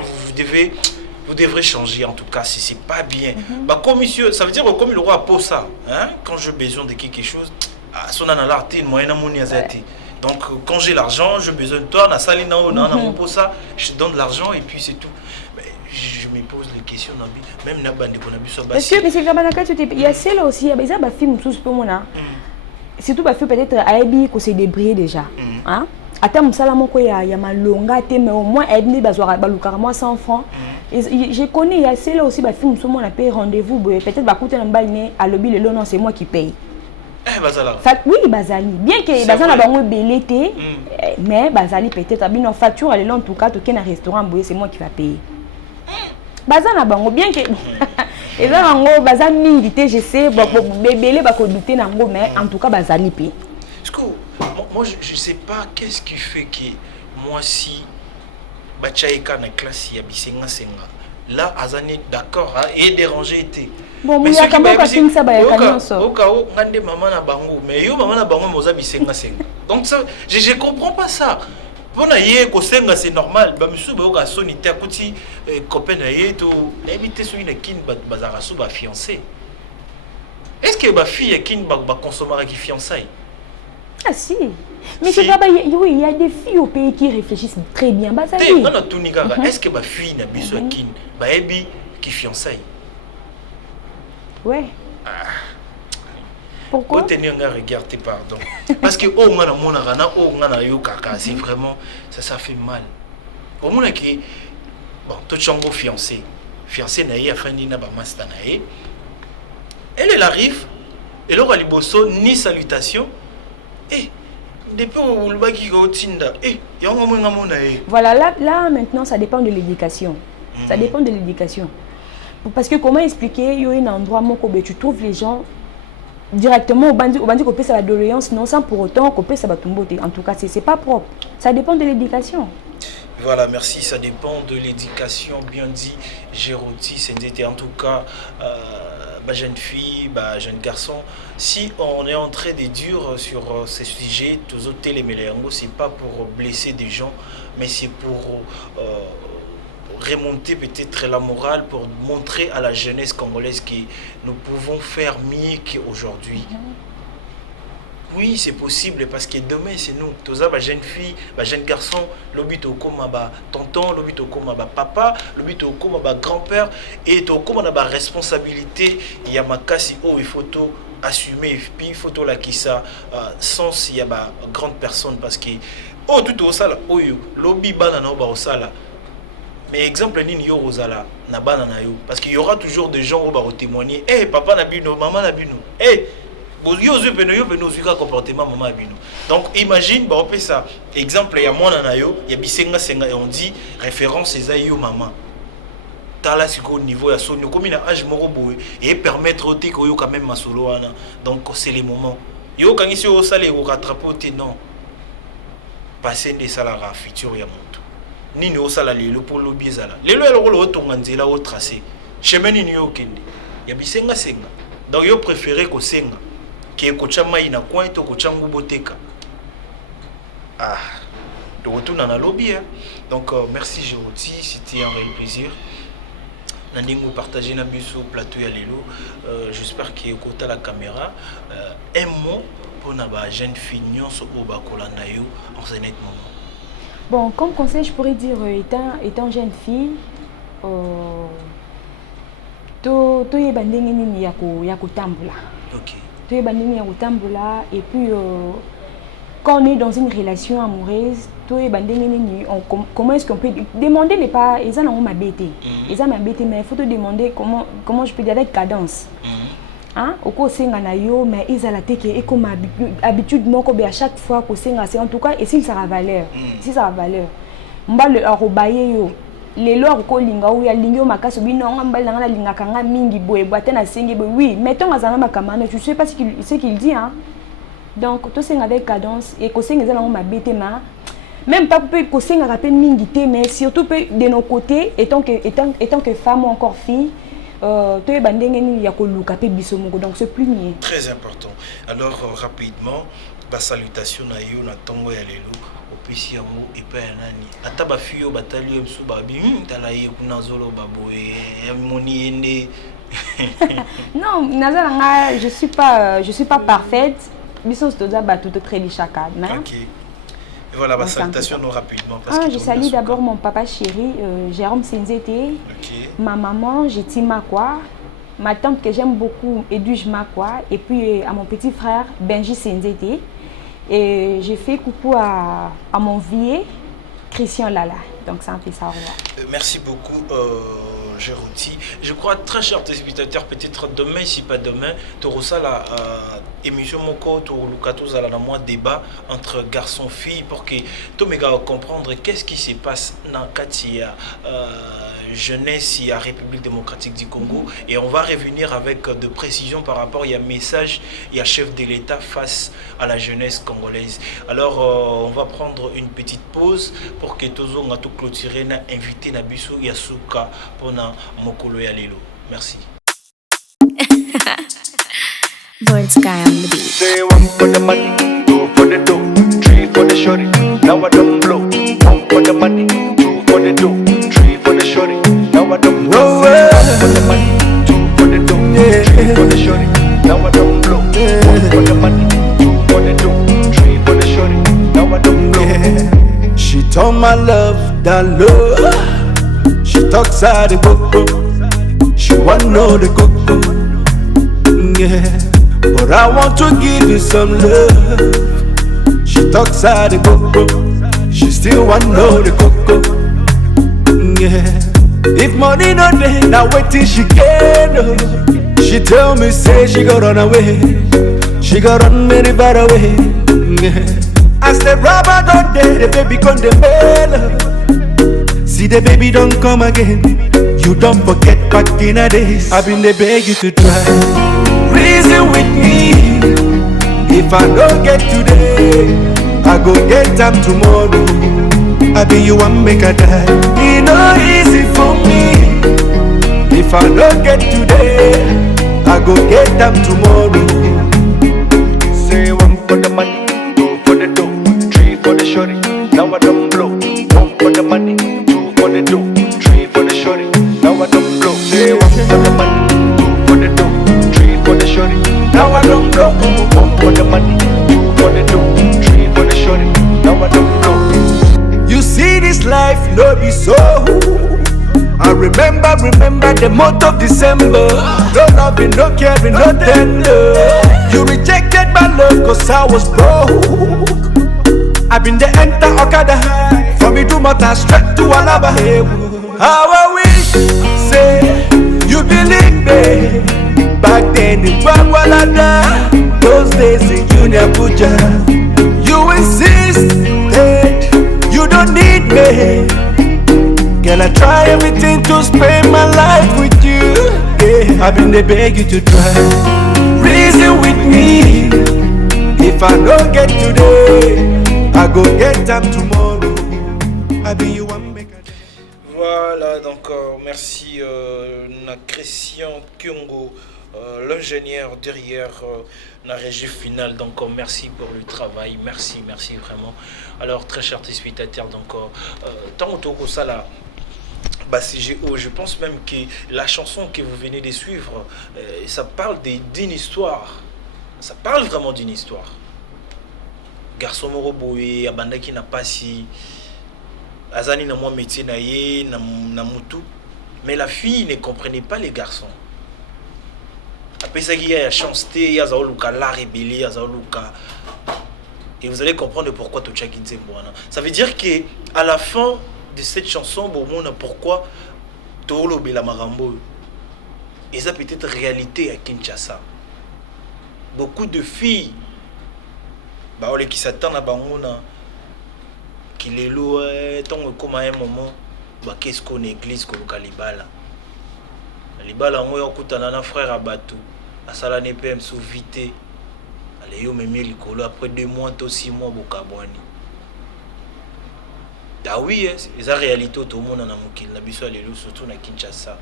vous devrez changer en tout cas si c'est pas bien. Bah comme monsieur, ça veut dire que comme le roi pose ça, hein, quand j'ai besoin de quelque chose, son analarte moyen amoni azati. Donc quand j'ai l'argent, j'ai besoin de toi, na salina on a pour ça, je te donne de l'argent et puis c'est tout. Mais je me pose les questions même na bande qu'on a bu sur parce que mais c'est vraiment il y a celle aussi, il y a des films tous pour moi. Surtout bah peut-être aibi qu'on s'est débrouillé déjà. Hein? Attends, msala moko ya malonga te mais au moins aide bazwa balukara moi 100 francs. Je connais il y a celle aussi bah film sur moi on a payé rendez-vous peut-être bah coûter un balné à lobby le non c'est moi qui paye. Bazala. Oui, Bazali. Bien que Bazala a belleté, mais Bazali peut-être a bien facture à en tout cas tu es un restaurant c'est moi qui va payer. Bazala bango bien que et là en gros Bazali m'invite je sais bébé ba ko douter nango mais en tout cas Bazali paye. Moi je sais pas qu'est-ce qui fait que moi si bachaika na classe ya bisenga senga là azani d'accord et dérangé était. Bon, mais il comment pas ça ba ya kanyoso. Okao ngande maman na bango mais yo maman na bango moza bisenga senga. Donc ça je comprends pas ça. Bona yé ko senga c'est normal ba misu ba ka sonité akuti copain na yé to éviter sur une kin bazara sou ba fiancé. Est-ce que ba fille kin ba consommer qui fiançailles? Ah si. Mais c'est pas oui, il y a des filles au pays qui réfléchissent très bien. Bah ça non non tout nigaga. Est-ce que ma fille n'a besoin kin ba ebi qui fiançailles? Ouais. Pourquoi? Tenir un regard pardon. Parce que oh ngana mona rana oh ngana yo kaka c'est vraiment ça fait mal. Au moins que bon tout chango fiancé na y a fin dina ba master na y. Elle arrive et là liboso ni salutation. Depuis le bac qui voilà, là maintenant ça dépend de l'éducation. Ça dépend de l'éducation. Parce que comment expliquer, il y a un endroit où tu trouves les gens directement au bandit qu'on ça va doléance, non sans pour autant qu'on ça va tomber. En tout cas, c'est pas propre. Ça dépend de l'éducation. Voilà, merci. Ça dépend de l'éducation, bien dit, Géroti. C'était en tout cas jeune fille, jeune garçon. Si on est en train de dire sur ces sujets, tous autres téléméléangos, c'est pas pour blesser des gens, mais c'est pour remonter peut-être la morale, pour montrer à la jeunesse congolaise que nous pouvons faire mieux qu'aujourd'hui. Oui, c'est possible parce que demain c'est nous. Tous les jeunes filles, jeunes garçons, l'obit au comme tonton, l'obit au comme papa, l'obit au comme grand-père et au comme la responsabilité. Il y a ma casse il faut tout assumer puis il faut tout la qui ça sans il y a grande personne parce que tout au sala oyo lobby banana au sala. Mais exemple ni yo rosala na banana yo parce qu'il y aura toujours des gens qui vont témoigner papa na bino maman na bino comportement maman abino. Donc imagine on fait ça exemple il y a moi nanayo il y a bisenga senga et on dit référence c'est yo maman tala siko niveau ya sonyo comme na âge moko boy et permettre au tiko yo quand même masolo wana. Donc c'est les moments yo quand ici au salé au rattraper non passer des salaires futur ya monto nini au sala lelo pour le biezala lelo elo lo tonga nzela au tracé chemin nini yo kende ya bisenga senga. Donc yo préféré ko senga qui est kochama ina coin to kochangu boteka de retour dans la lobby donc merci Géroti, c'était un réel plaisir nandingo partager na biso plateau ya lelo j'espère que kota la caméra un mot pour na ba jeune fille nyonso o ba kolanda yo en ce net moment. Bon, comme conseil je pourrais dire étant jeune fille to yeba ndenge nini ya kotambola. OK. To yeba ndenge ya kotambola et puis quand on est dans une relation amoureuse, to yeba ndenge nini comment est-ce qu'on peut demander n'est pas ils en ont ma bête. Ils ont ma bête mais il faut te demander comment je peux dire avec cadence. Hein? Au cours senga na yo mais ils a la teke et comme habitude moko be à chaque fois ko senga c'est en tout cas et s'il ça a valeur. Si ça a valeur. Mba le arobaye yo. Les lois ko linga ou ya lingio makaso bino ngambala ngala linga kanga mingi boye boite na sengi boye oui mettons azana makamana je sais pas ce qu'il dit hein. Donc to senga avec cadence et ko senga za ma betema même pas peut ko senga rappel mingi té mais surtout de nos côtés étant que femme ou encore fille to e bandenge ni ya ko luka pe biso moko donc c'est plus mieux. Très important. Alors rapidement salutation na yo na tongo ya lelo opesi yango epa ya nani ata bafi yo batali yo msu babi tala ye kuna zolo baboye moni yende. Non, Nazaranga, je suis pas parfaite. Biso stoza batu to très chaka. OK. Et voilà, ma salutation non rapidement je salue d'abord mon papa chéri Jérôme Senzete. OK. Ma maman, Jeti Makwa. Ma tante que j'aime beaucoup, Edwige Makwa. Et puis à mon petit frère, Benji Senzete. Et j'ai fait coucou à mon vieux, Christian Lala. Donc ça en fait ça. Merci beaucoup, Gérouti. Je crois, très chers téléspectateurs, peut-être demain, si pas demain, tu auras la émission Moko, tu auras la moins débat entre garçons et filles pour que tu me comprendre qu'est-ce qui se passe dans Katia. Jeunesse, il y a République démocratique du Congo et on va revenir avec de précisions par rapport à un message, il y a chef de l'État face à la jeunesse congolaise. Alors on va prendre une petite pause pour que Tozo on a tout clôturé, na invité Nabiso Yasuka pour na Mokolo ya Lelo. Merci. Say one for the money, two for the dough, three for the shorty. Now I don't blow. One for the money, two for the dough, three for the shorty. Now I don't blow. One for the money, two for the dough, three for the shorty. Now I don't blow. One for the money, two for the dough, three for the shorty. Now I don't blow. She told my love that love. She talks out the book. She wanna know the coco. Yeah. But I want to give you some love. She talks out the coco. She still want to know the coco. Yeah. If money no day, now wait till she can. She tell me say she got run away. She got run very far away. Yeah. As the rubber don't day, the baby gone the mail. See the baby don't come again. You don't forget back in the days. I've been there beg you to try. Reason with me. If I don't get today, I go get them tomorrow. I be you one make a die. It no easy for me. If I don't get today, I go get them tomorrow. Say one for the money, two for the dough, three for the shorty. Now I don't blow. One for the money, two for the dough, three for the shorty. Now I don't blow. Say one for the money, two for the dough, three for the shorty. Now I don't blow. One for the money, two for the dough, three for the shorty. Now I don't blow. You see this life no be so. I remember the month of December. No loving, no caring, no tender. You rejected my love cause I was broke. I've been the enter Okada. From me to Mata straight to Alaba. How I wish, say, you believe me. Back then in Bagwalada, those days in Junior Puja. You insisted, you don't need me. Girl, I try everything to spend my life with you. Yeah, I've been there beg you to try. Reason with me. If I don't get today, I go get them tomorrow. I be you one make a... Voilà, donc merci na Christian Kyongo, l'ingénieur derrière la régie finale. Donc merci pour le travail, merci vraiment. Alors très chers téléspectateurs, donc tant que ça là, je pense même que la chanson que vous venez de suivre, ça parle d'une histoire. Ça parle vraiment d'une histoire. Garçon Moroboé, Abandaki n'a pas si. Azani n'a moins métier naïe, n'a moutou. Mais la fille ne comprenait pas les garçons. Après ça, il y a chanté, il y a Zaoluka, la rébellion, il y a Zaoluka. Et vous allez comprendre pourquoi Tochaki Nzembouana. Ça veut dire qu'à la fin de cette chanson, pourquoi Tolo Bela Marambo. Et ça peut être réalité à Kinshasa. Beaucoup de filles, qui s'attendent à Bangona, qui les louent, comme à un moment, qu'est-ce qu'on église qu'on a libala. Libala, on a un frère à Batou, à Salane PM sous vité. Allez, yo me mis après 2 mois, 6 mois, Bokabouani. Ah oui, c'est la réalité, tout le monde en a mouki, la biso allélu, surtout à Kinshasa.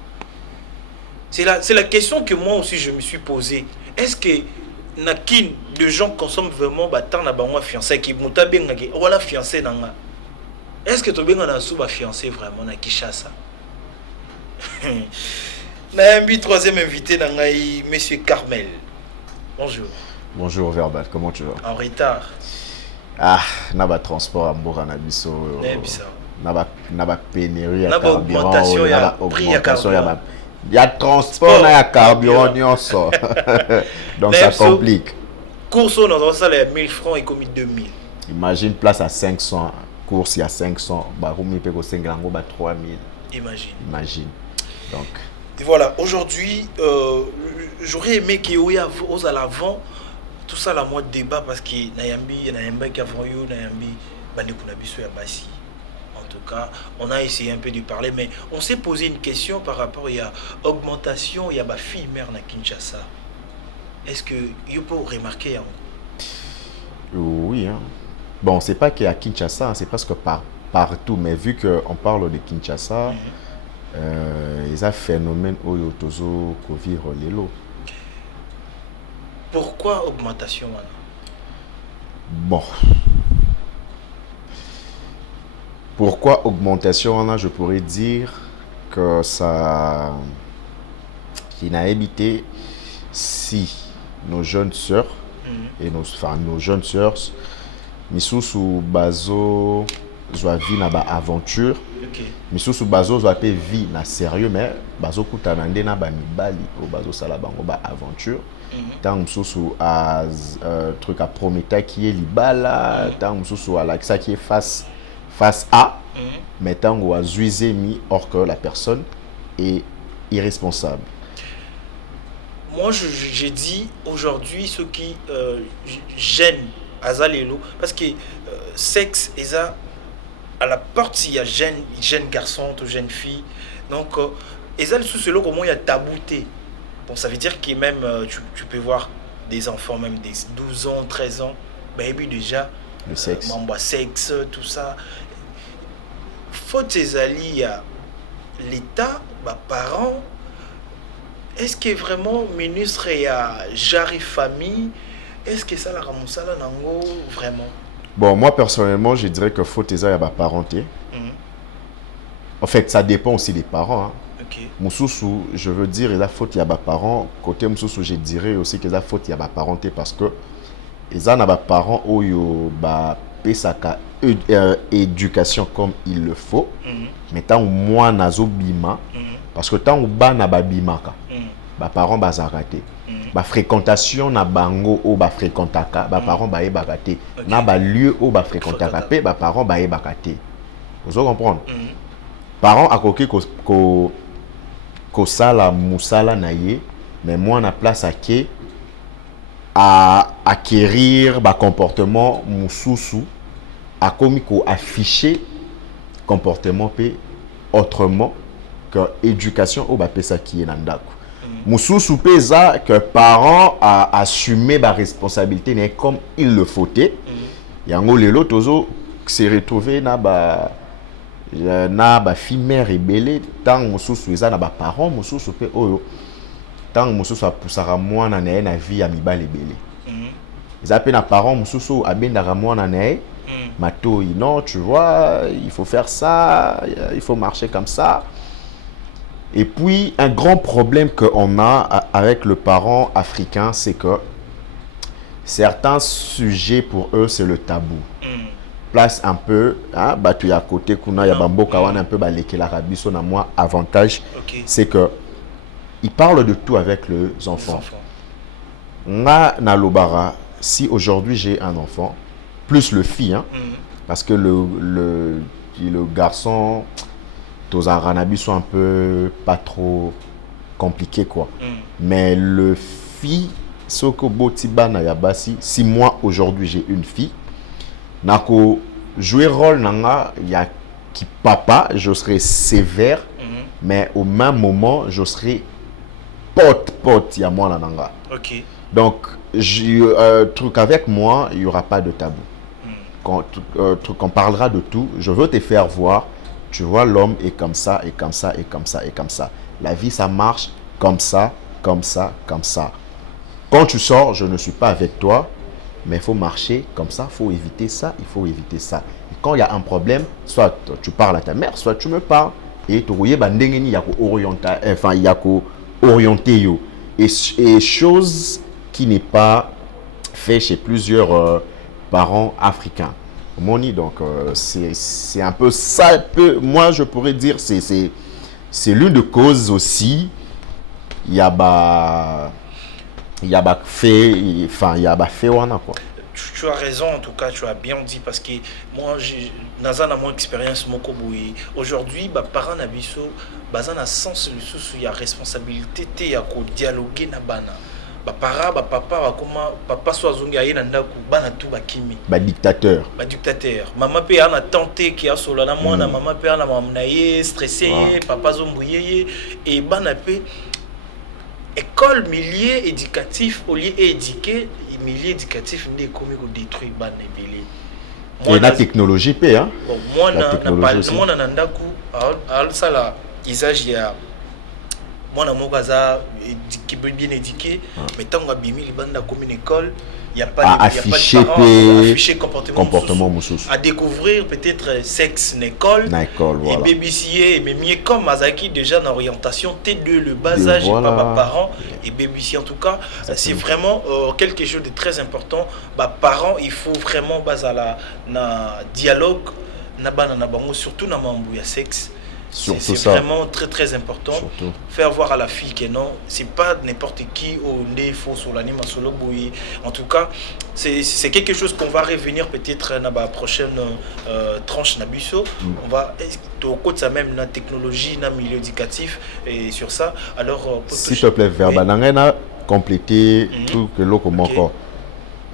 C'est la question que moi aussi je me suis posée. Est-ce que na kin de gens consomment vraiment tant na bango fiancé qui monta benga ki wala fiancé nanga. Est-ce que to benga na sou ba fiancé vraiment na Kinshasa? Na troisième invité nanga monsieur Carmel. Bonjour. Bonjour Verbal, comment tu vas? En retard. Ah, naba transport à Mbora na biso. Naba pénurie à carburant, augmentation il y a transport na ya carburant nyonso. Donc ça complique. Course on a ça les 1000 francs et comme 2000. Imagine place à 500, course il y a 500, ba rumi pe ko 5 ba 3000. Imagine. Donc et voilà, aujourd'hui j'aurais aimé qu'il y ait aux à l'avant tout ça la mode débat parce que Nayambi qui avant yo Nayambi bandekuna biso ya basi. En tout cas, on a essayé un peu de parler, mais on s'est posé une question par rapport à l'augmentation, il y a ma fille mère na Kinshasa. Est-ce que vous pouvez remarquer Oui, hein. Bon, c'est pas qu'à Kinshasa, c'est presque partout, mais vu qu'on parle de Kinshasa, il y a un phénomène où il y a vivre l'élo. Pourquoi augmentation? Bon. Pourquoi augmentation? Je pourrais dire que ça n'a évité si nos jeunes sœurs et nos jeunes sœurs misusu bazo zwa vie na ba aventure misusu bazo zwa pe vie na sérieux mais bazo kutana nde na ba mibali o bazo sala bango ba aventure tant misusu à truc à Prometa qui est libala tant misusu à ça qui est face à mais tant ou à zuizemi or que la personne est irresponsable. Moi, j'ai dit aujourd'hui ceux qui gênent Azalelo parce que sexe et ça à la porte il y a jeune garçon ou jeune fille donc et ça sous ce lot comment il y a tabouté. Bon ça veut dire que même tu peux voir des enfants même des 12 ans 13 ans baby déjà le sexe sexe tout ça faut tes alliés à l'état bah parents. Est-ce que vraiment ministre et Jari famille, est-ce que ça la ramusala nango vraiment? Bon, moi personnellement, je dirais que faut tes ma parenté. En fait, ça dépend aussi des parents. Hein. Okay. Moussoussou, je veux dire, il a faute ya ba parents. Côté Moussoussou, je dirais aussi qu'il a faute ya ba parenté parce que ils ont ba parents où yo ba pesaka éducation comme il le faut. Mais tant moi nazo bima parce que tant ba na ba bimaka. Ba parents bazarate. Ba fréquentation na bango ou ba fréquentaka, ba parents ba ebakate. Na ba lieu ou ba fréquentaka pe ba parents ba ebakate. Vous comprenez? Parents a koki ko sala musala na ye, mais moi na place à acquérir ba comportement mususu a komi ko afficher comportement pe autrement que éducation ou ba pesa qui est nandako. Mususu pesa que parents a assumé ba responsabilité mais comme il le fautait. Yango lelo tozo se retrouver na ba fille mère rebelle tant mususu eza na ba parents mususu pe oyo tant mususu apusaka mwana na ye na vie ya mibale ebele. Eza pe na parents mususu abendaka mwana na ye matoi non tu vois il faut faire ça il faut marcher comme ça. Et puis, un grand problème qu'on a avec le parent africain, c'est que certains sujets pour eux, c'est le tabou. Place un peu, hein, bah tu es à côté, kuna ya bambo kawana un peu bah leke l'Arabie, son à moi avantage, c'est que ils parlent de tout avec les enfants. Nga na lobara, si aujourd'hui j'ai un enfant, plus le fille, hein, parce que le garçon aux Arabes sont un peu pas trop compliqués quoi. Mais le fille soko botiba na yabasi si moi aujourd'hui j'ai une fille nako jouer rôle nanga ya qui papa je serai sévère mais au même moment je serai pote ya moi nanga. OK. Donc truc avec moi il y aura pas de tabou. Quand on parlera de tout, je veux te faire voir. Tu vois, l'homme est comme ça, et comme ça, et comme ça, et comme ça. La vie, ça marche comme ça, comme ça, comme ça. Quand tu sors, je ne suis pas avec toi, mais il faut marcher comme ça, il faut éviter ça, il faut éviter ça. Et quand il y a un problème, soit tu parles à ta mère, soit tu me parles. Et tu vois, il y a orienté yo. Et chose qui n'est pas fait chez plusieurs parents africains. Moni, donc c'est un peu ça. Moi, je pourrais dire c'est l'une des causes aussi. Il y a fait quoi. Tu as raison, en tout cas, tu as bien dit, parce que moi, j'ai mon expérience, aujourd'hui, parents n'abisso, bazana sens le sous il y a responsabilité, il y a dialoguer na bana. Parents, papa, comment papa soit zonga yena ndaku bana tout bakimi. Dictateur. Dictateur. Maman pe ana tenté qui a solo na moi, maman pe ana mamnaye stressé, papa zombouye et bana pe école milieu éducatif au lieu éduquer milieu éducatif n'est comme détruit ban ebele et la technologie paie hein bon moi na nandaku al sala usage ya moi na mokaza qui peut bien éduquer mais tant que bimi libanda comme une école il y a pas afficher comportement moussous à découvrir peut-être sexe l'école voilà. Et babysitter mais mieux comme Mazaki déjà dans orientation T2 le bas âge voilà. Papa parents et babysitter en tout cas c'est vraiment quelque chose de très important parents il faut vraiment baser na dialogue na bango surtout na mambu ya sexe. C'est vraiment très très important. Surtout. Faire voir à la fille que non, c'est pas n'importe qui au nez faux sur l'anime solo bouillie. En tout cas, c'est quelque chose qu'on va revenir peut-être dans la prochaine tranche Nabusso. On va au côté ça même la technologie, dans le milieu éducatif et sur ça. Alors s'il te plaît, Verbanangena compléter tout que l'eau comme encore.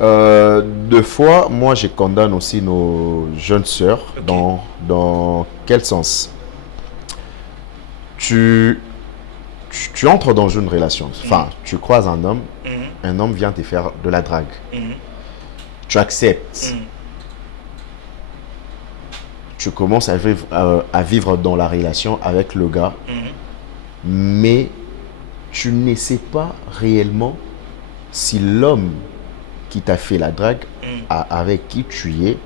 Deux fois, moi je condamne aussi nos jeunes sœurs dans quel sens? Tu entres dans une relation, enfin, tu croises un homme vient te faire de la drague. Tu acceptes. Tu commences à vivre dans la relation avec le gars, mais tu ne sais pas réellement si l'homme qui t'a fait la drague, avec qui tu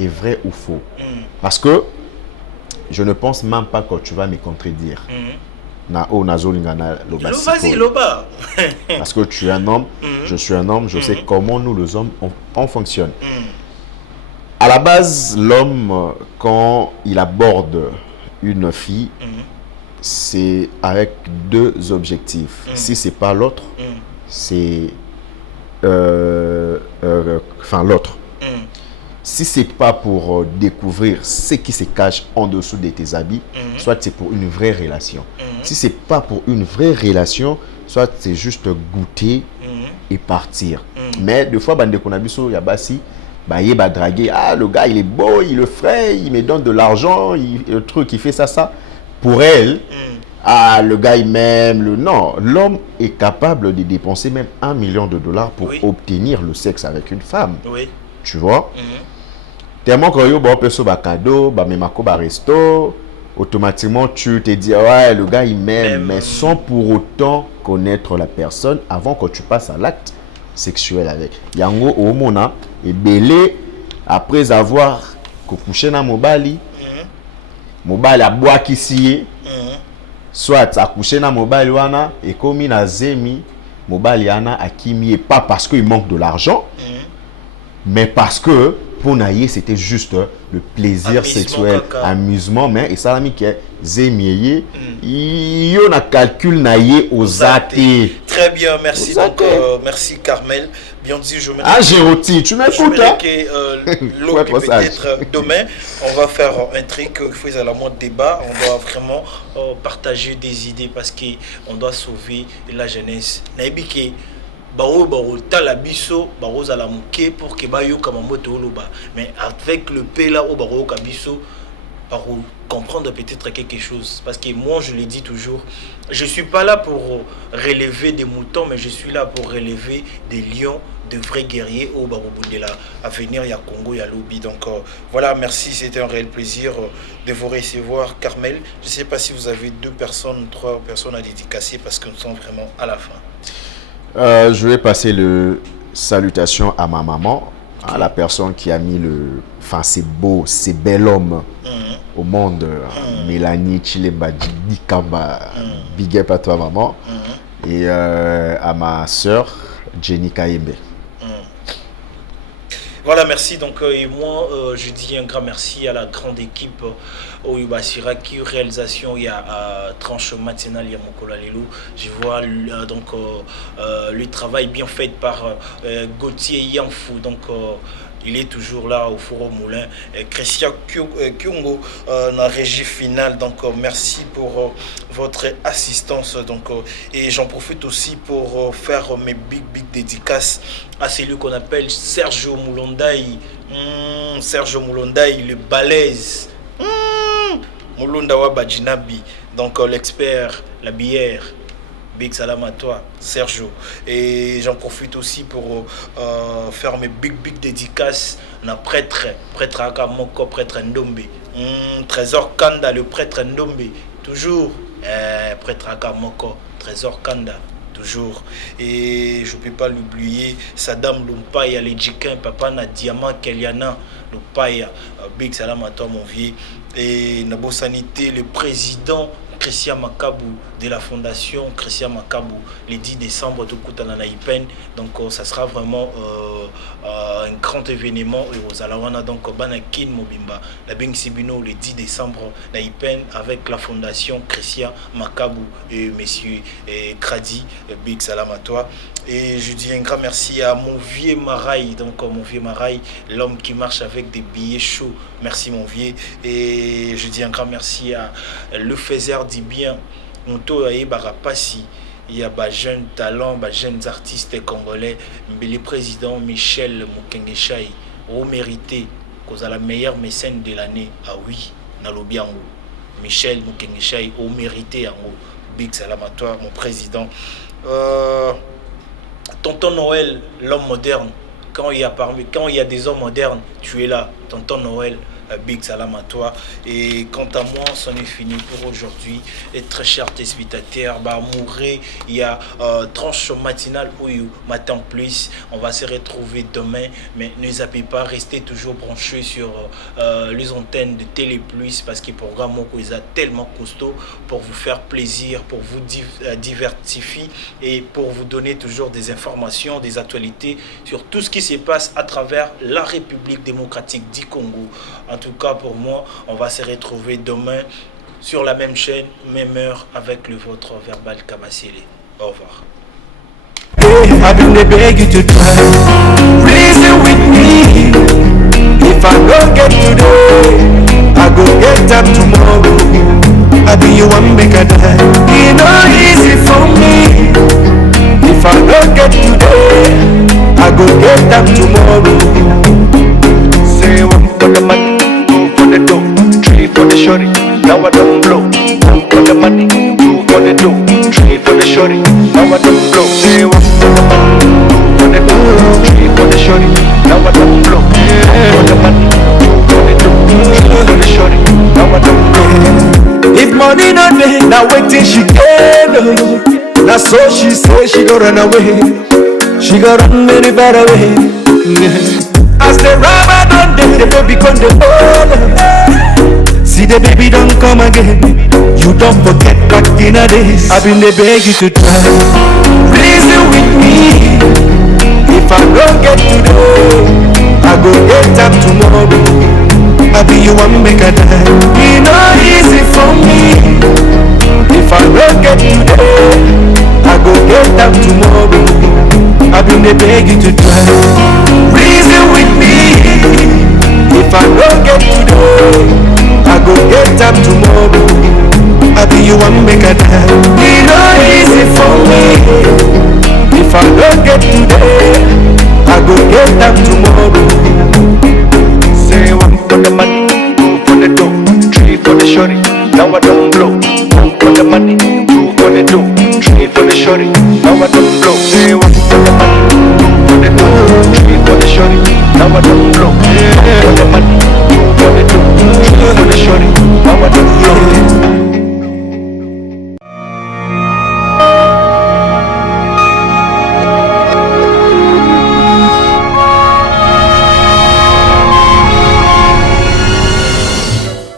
est vrai ou faux. Parce que je ne pense même pas que tu vas me contredire. Vas-y, Loba. Parce que tu es un homme, je suis un homme, je sais comment nous les hommes on fonctionne. À la base, l'homme, quand il aborde une fille, c'est avec deux objectifs. Si c'est pas l'autre, c'est l'autre. Si c'est pas pour découvrir ce qui se cache en dessous de tes habits, soit c'est pour une vraie relation. Si c'est pas pour une vraie relation, soit c'est juste goûter et partir. Mais des fois, bande konabiso yabasi, il va draguer. Ah, le gars il est beau, il le frais, il me donne de l'argent, le truc, il fait ça. Pour elle, ah, le gars il m'aime. Non, l'homme est capable de dépenser même $1 million pour obtenir le sexe avec une femme. Tu vois? Tellement que yo peut se cadeau, même resto, automatiquement tu te dis ouais le gars il m'aime, mais sans pour autant connaître la personne avant que tu passes à l'acte sexuel avec. Yango au mona et belé après avoir couché na mobali, mobali a bois qui soit a couché na mobali wana et comme na zemi mobali yana akimi pas parce qu'il manque de l'argent, mais parce que pour naïe c'était juste le plaisir sexuel, amusement, mais et ça l'ami qui est zémié, il y a un calcul naïe aux athées. Très bien, merci donc merci Carmel. Bien dit, je me Géroti, tu m'écoutes hein? Peut-être demain, on va faire un truc qu'il faut à la mode débat. On doit vraiment partager des idées parce qu'on doit sauver la jeunesse. Talabiso à la mouké pour que bayo kamamoto loba mais avec le P là au baro kabiso par comprendre peut-être quelque chose parce que moi je le dis toujours je suis pas là pour relever des moutons mais je suis là pour relever des lions de vrais guerriers au baro bundela à venir ya Congo ya lobby donc voilà merci c'était un réel plaisir de vous recevoir Carmel je sais pas si vous avez 2 personnes 3 personnes à dédicacer parce que nous sommes vraiment à la fin. Je vais passer le salutation à ma maman, à la personne qui a mis enfin c'est beau, c'est bel homme au monde, Mélanie Chilemba Dikamba, big up à toi maman, et à ma soeur Jenny Kaembe. Voilà, merci. Donc, et moi, je dis un grand merci à la grande équipe au Yubasira qui réalisation, il y a tranche matinale, il y a Mokola Lelo. Je vois donc le travail bien fait par Gauthier Yanfou. Donc, il est toujours là au Four au Moulin. Christian Kyungo, la régie finale. Donc, merci pour votre assistance. Donc, et j'en profite aussi pour faire mes big dédicaces à celui qu'on appelle Sergio Moulondaï. Sergio Moulondaï, le balèze. Moulondawa Bajinabi. Donc, l'expert, la bière. Big salam à toi, Sergio. Et j'en profite aussi pour faire mes big dédicaces à prêtre Akamoko, prêtre Ndombe. Trésor Kanda, le prêtre Ndombe. Toujours, prêtre Akamoko, Trésor Kanda. Toujours. Et je ne peux pas l'oublier, Saddam Lumpaya, les Djikin, Papa na Diamant, Keliana, Lumpaya. Big salam à toi, mon vieux. Et Nabo Sanité, le président Christian Makabou de la fondation Christian Makabou le 10 décembre tout Koutana Naïpen. Donc ça sera vraiment un grand événement aux Alawana. Donc Banakin Mobimba la Bing Sibino le 10 décembre Naïpen avec la fondation Christian Makabou et monsieur Kradi. Big salam à toi. Et je dis un grand merci à mon vieux Maraï, donc mon vieux Maraï, l'homme qui marche avec des billets chauds. Merci mon vieux. Et je dis un grand merci à le faiseur du bien, Monto Barapassi. Il y a des jeunes talents, des jeunes artistes congolais, mais le président Michel Mukengeshai, au mérité, cause à la meilleure mécène de l'année. Ah oui, Nalobiango. Michel Mukengeshai, au mérité en haut. Big salam à toi, mon président. Tonton Noël, l'homme moderne, quand il y a des hommes modernes, tu es là. Tonton Noël, big salam à toi. Et quant à moi, c'en est fini pour aujourd'hui. Et très chers téléspectateurs, mourir, il y a tranche matinale ou matin plus. On va se retrouver demain, mais ne zappez pas, restez toujours branchés sur les antennes de Télé Plus parce que le programme est tellement costaud pour vous faire plaisir, pour vous diversifier et pour vous donner toujours des informations, des actualités sur tout ce qui se passe à travers la République démocratique du Congo. En tout cas, pour moi, on va se retrouver demain sur la même chaîne, même heure, avec le vôtre Verbal Kabasile. Au revoir. I've been the beg you to try. Reason with me. If I don't get today, I go get them tomorrow. I be you one make a die. It not easy for me. If I don't get today, I go get them tomorrow. Say one for the money, two for the dough, three for the shorty. Now I don't blow. One for the money, two for the dough, three for the shorty. Now I don't blow. Say one for the money, two for the dough, three for the shorty. Now I don't blow. One for the money, two for the dough, three for the shorty. Now I don't blow. If money not there, now wait till she can. That's so she say she go run away. She go run very far away. As the rubber done there, the baby come the hold. See the baby don't come again. You don't forget back in the days. I've been the beg you to try. Reason with me. If I don't get today, I go get them tomorrow. I be you one make a die. It not easy for me. If I don't get today, I go get them tomorrow. I've been the beg you to try. Reason with me. If I don't get today, I go get them tomorrow. I be you one make a die. It not easy for me. If I don't get today, I go get them tomorrow. Say one for the money, two for the dough, three for the shorty. Now I don't blow. One for the money, two for the dough, three for the shorty. Now I don't